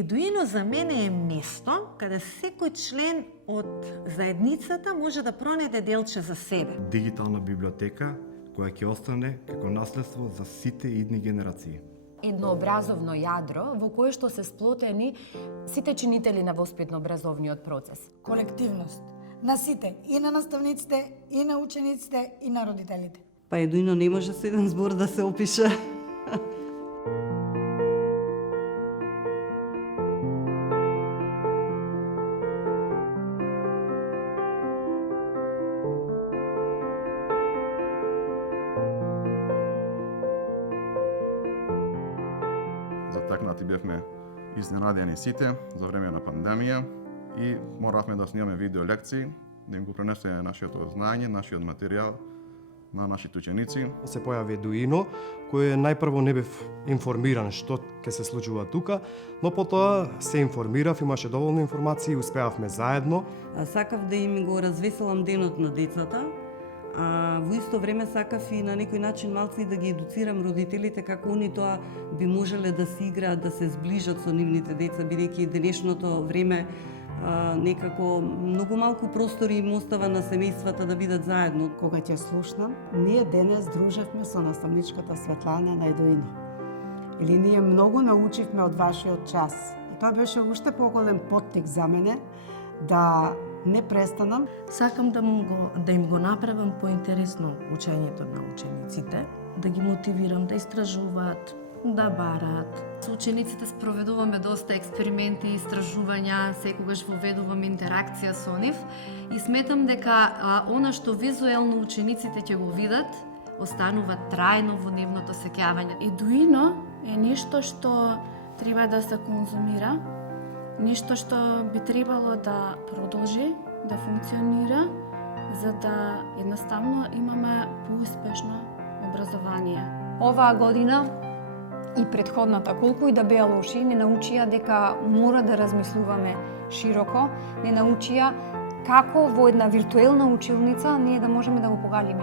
Едуино за мене е место каде секој член од заедницата може да пронајде делче за себе. Дигитална библиотека која ќе остане како наследство за сите идни генерации. Еднообразовно јадро во кое што се сплотени сите чинители на воспитно-образовниот процес. Колективност на сите, и на наставниците, и на учениците, и на родителите. Па Едуино не може со еден збор да се опише. Затакнати бевме изненадени сите за време на пандемија и моравме да снимаме видео лекции, да им го пренесеме нашиот знаење, нашиот материјал на нашите ученици. Се појави Едуино, кој најпрво не бев информиран што ќе се случува тука, но потоа се информирав, имаше доволно информации и успеавме заедно. Сакав да им го развеселам денот на децата, а во исто време сакав и на некој начин малку и да ги едуцирам родителите како они тоа би можеле да се играат, да се сближат со нивните деца, бидејќи денешното време некако многу малку простори им остава на семејствата да бидат заедно. Кога ќе слушнам, ние денес дружевме со наставничката Светлана на Едуино. Или ние многу научивме од вашиот час. И тоа беше уште поголем поттик за мене да не престанам. Сакам да им го направам поинтересно учењето на учениците, да ги мотивирам да истражуваат, да бараат. Со учениците спроведуваме доста експерименти и истражувања, секогаш воведуваме интеракција со нив и сметам дека она што визуелно учениците ќе го видат, останува трајно во нивното сеќавање. Едуино е нешто што треба да се конзумира, нешто што би требало да продолжи, да функционира, за да едноставно имаме поуспешно образование. Оваа година и претходната, колку и да беа лоши, не научија дека мора да размислуваме широко, не научија како во една виртуелна училница ние да можеме да го погалиме